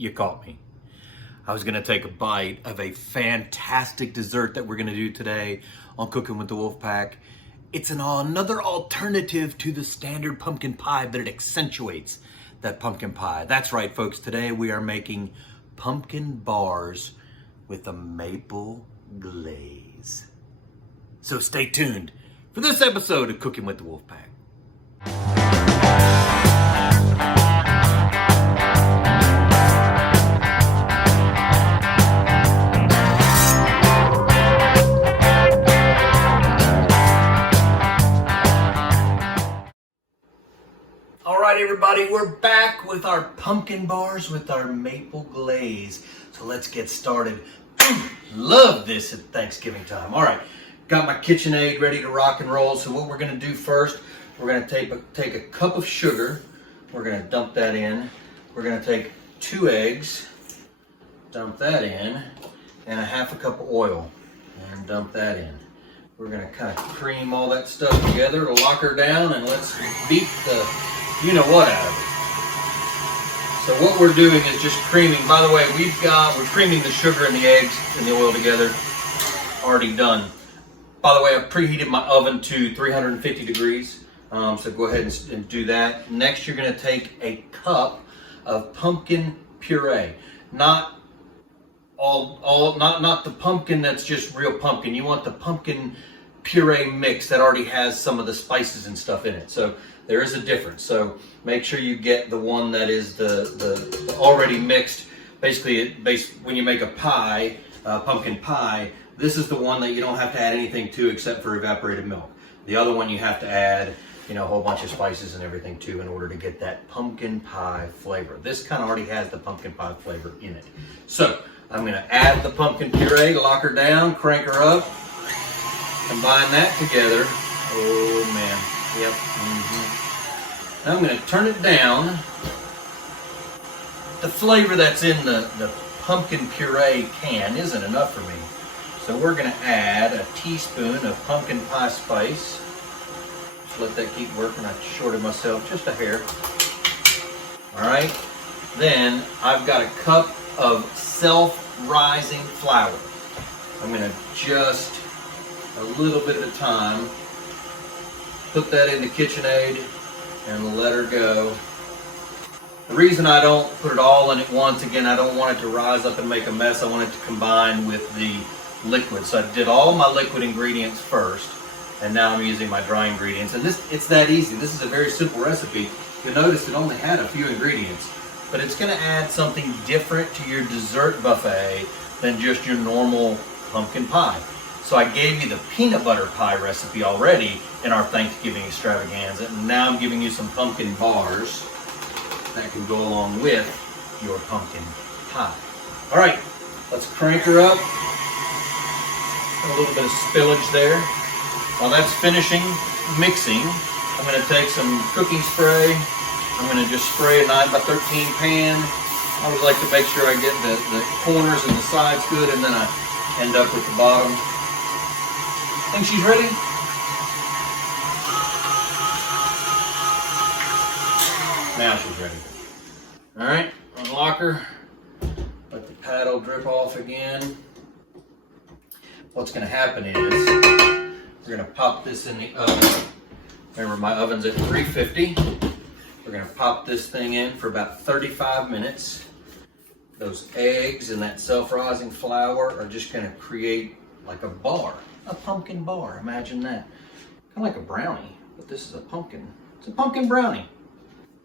you caught me. I was gonna take a bite of a fantastic dessert that we're gonna do today on Cooking with the Wolfpack. It's another alternative to the standard pumpkin pie, but it accentuates that pumpkin pie. That's right, folks. Today we are making pumpkin bars with a maple glaze. So stay tuned for this episode of Cooking with the Wolfpack. All right, everybody, we're back with our pumpkin bars with our maple glaze. So let's get started. Love this at Thanksgiving time. All right, got my KitchenAid ready to rock and roll. So what we're gonna do first, we're gonna take a cup of sugar. We're gonna dump that in. We're gonna take 2 eggs, dump that in, and a half a cup of oil, and dump that in. We're gonna kind of cream all that stuff together to lock her down, and let's beat the you know what out of it. So what we're doing is just creaming. By the way, we're creaming the sugar and the eggs and the oil together. Already done. By the way, I've preheated my oven to 350 degrees. So go ahead and do that. Next, you're going to take a cup of pumpkin puree. Not the pumpkin that's just real pumpkin. You want the pumpkin puree mix that already has some of the spices and stuff in it. So there is a difference. So make sure you get the one that is the already mixed. Basically, when you make a pie, pumpkin pie, this is the one that you don't have to add anything to except for evaporated milk. The other one you have to add, a whole bunch of spices and everything too in order to get that pumpkin pie flavor. This kind of already has the pumpkin pie flavor in it. So I'm going to add the pumpkin puree, lock her down, crank her up, combine that together. Oh man, yep. Now I'm going to turn it down. The flavor that's in the pumpkin puree can isn't enough for me. So we're going to add a teaspoon of pumpkin pie spice. Just let that keep working. I shorted myself just a hair. All right. Then I've got a cup of self-rising flour. I'm going to just a little bit at a time put that in the KitchenAid and let her go. The reason I don't put it all in at once, again, I don't want it to rise up and make a mess. I want it to combine with the liquid. So I did all my liquid ingredients first, and now I'm using my dry ingredients. And it's that easy. This is a very simple recipe. You'll notice it only had a few ingredients, but it's going to add something different to your dessert buffet than just your normal pumpkin pie. So I gave you the peanut butter pie recipe already in our Thanksgiving extravaganza, and now I'm giving you some pumpkin bars that can go along with your pumpkin pie. All right, let's crank her up. A little bit of spillage there. While that's finishing mixing, I'm going to take some cooking spray. I'm going to just spray a 9x13 pan. I always like to make sure I get the corners and the sides good, and then I end up with the bottom. Think she's ready? Now she's ready. All right, unlock her. Let the paddle drip off again. What's going to happen is we're going to pop this in the oven. Remember, my oven's at 350. We're going to pop this thing in for about 35 minutes. Those eggs and that self-rising flour are just going to create like a bar. A pumpkin bar, imagine that. Kind of like a brownie, but this is a pumpkin. It's a pumpkin brownie.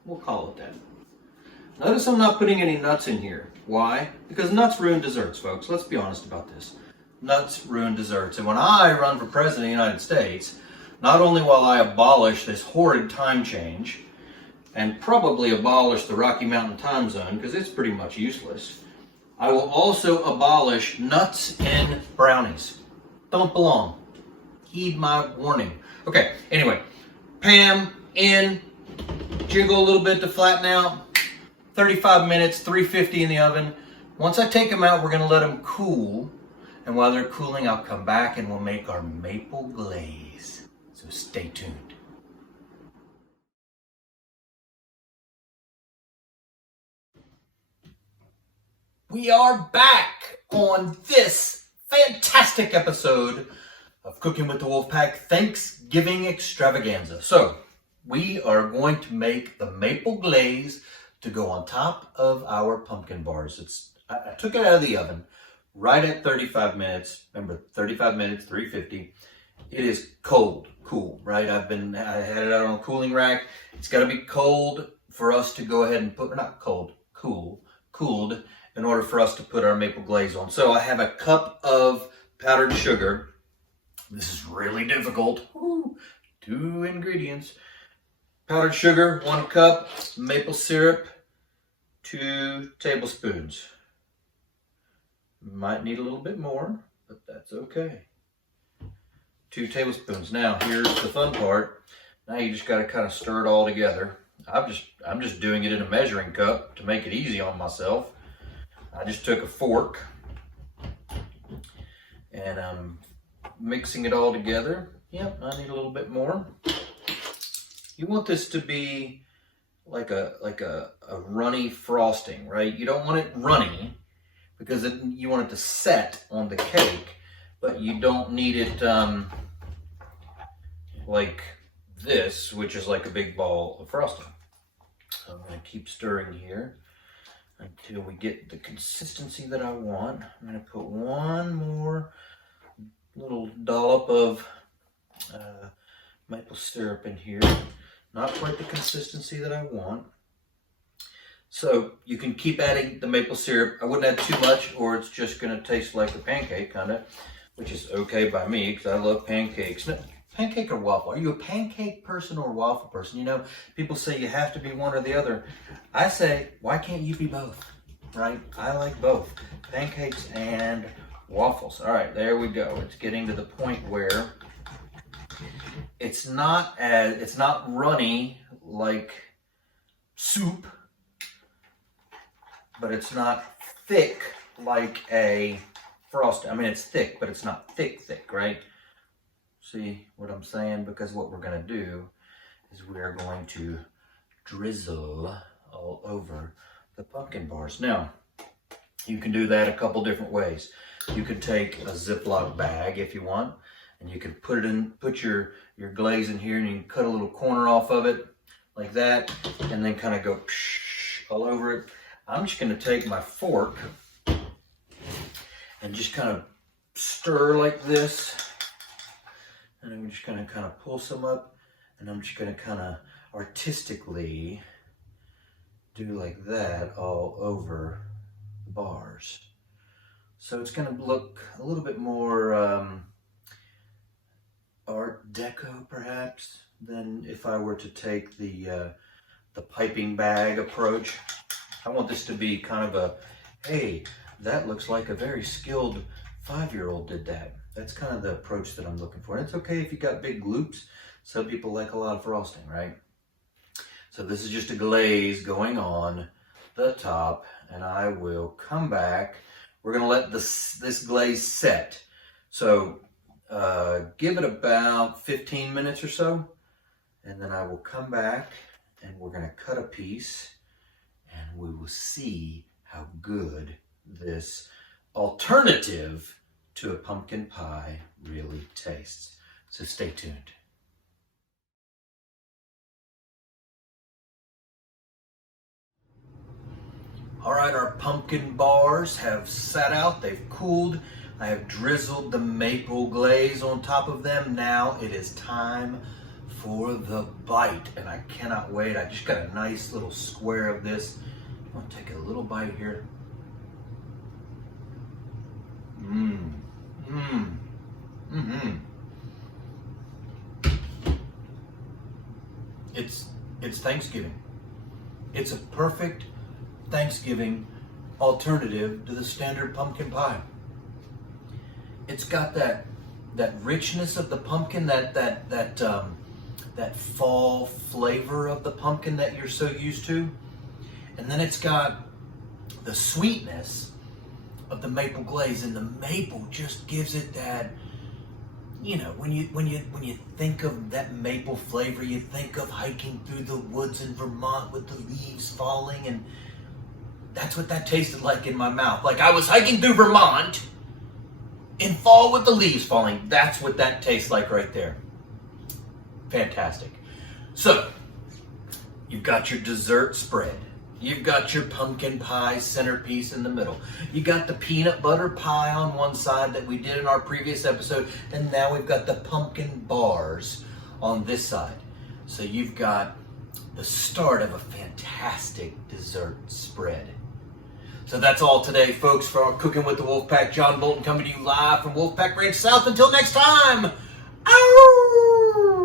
We'll call it that. Notice I'm not putting any nuts in here. Why? Because nuts ruin desserts, folks. Let's be honest about this. Nuts ruin desserts. And when I run for president of the United States, not only will I abolish this horrid time change and probably abolish the Rocky Mountain time zone because it's pretty much useless, I will also abolish nuts in brownies. Don't belong. Heed my warning. Okay, anyway, Pam in, jiggle a little bit to flatten out. 35 minutes, 350 in the oven. Once I take them out, we're gonna let them cool. And while they're cooling, I'll come back and we'll make our maple glaze. So stay tuned. We are back on this fantastic episode of Cooking with the Wolfpack Thanksgiving Extravaganza. So, we are going to make the maple glaze to go on top of our pumpkin bars. I took it out of the oven right at 35 minutes. Remember, 35 minutes, 350. It is cold, cool, right? I had it out on a cooling rack. It's got to be cold for us to go ahead and put, not cold, cooled, in order for us to put our maple glaze on. So I have a cup of powdered sugar. This is really difficult. Woo. 2 ingredients. Powdered sugar, 1 cup. Maple syrup, 2 tablespoons. Might need a little bit more, but that's okay. 2 tablespoons. Now, here's the fun part. Now you just got to kind of stir it all together. I'm just doing it in a measuring cup to make it easy on myself. I just took a fork and I'm mixing it all together. Yep, I need a little bit more. You want this to be like a runny frosting, right? You don't want it runny because you want it to set on the cake, but you don't need it like this, which is like a big ball of frosting. So I'm going to keep stirring here until we get the consistency that I want. I'm going to put 1 more little dollop of maple syrup in here. Not quite the consistency that I want. So you can keep adding the maple syrup. I wouldn't add too much or it's just going to taste like a pancake kind of, which is okay by me because I love pancakes. Pancake or waffle? Are you a pancake person or a waffle person? You know, people say you have to be one or the other. I say, why can't you be both? Right? I like both. Pancakes and waffles. All right, there we go. It's getting to the point where it's not runny like soup, but it's not thick like a frosting. I mean, it's thick, but it's not thick, right? See what I'm saying? Because what we're going to do is we are going to drizzle all over the pumpkin bars. Now, you can do that a couple different ways. You could take a Ziploc bag if you want, and you can put your glaze in here, and you can cut a little corner off of it like that, and then kind of go all over it. I'm just going to take my fork and just kind of stir like this. And I'm just going to kind of pull some up, and I'm just going to kind of artistically do like that all over the bars. So it's going to look a little bit more Art Deco perhaps than if I were to take the piping bag approach. I want this to be kind of a, hey, that looks like a very skilled 5-year-old did that. That's kind of the approach that I'm looking for. And it's okay if you got big loops. Some people like a lot of frosting, right? So this is just a glaze going on the top, and I will come back. We're gonna let this glaze set. So give it about 15 minutes or so, and then I will come back and we're gonna cut a piece and we will see how good this alternative to a pumpkin pie really tastes. So stay tuned. All right, our pumpkin bars have sat out, they've cooled. I have drizzled the maple glaze on top of them. Now it is time for the bite, and I cannot wait. I just got a nice little square of this. I'm gonna take a little bite here. It's Thanksgiving. It's a perfect Thanksgiving alternative to the standard pumpkin pie. It's got that richness of the pumpkin, that fall flavor of the pumpkin that you're so used to, and then it's got the sweetness of the maple glaze, and the maple just gives it that, you know, when you think of that maple flavor, you think of hiking through the woods in Vermont with the leaves falling, and That's what that tasted like in my mouth. Like I was hiking through Vermont in fall with the leaves falling. That's what that tastes like right there. Fantastic. So, you've got your dessert spread. You've got your pumpkin pie centerpiece in the middle. You got the peanut butter pie on one side that we did in our previous episode. And now we've got the pumpkin bars on this side. So you've got the start of a fantastic dessert spread. So that's all today, folks, for our Cooking with the Wolfpack. John Bolton coming to you live from Wolfpack Ranch South. Until next time, ow!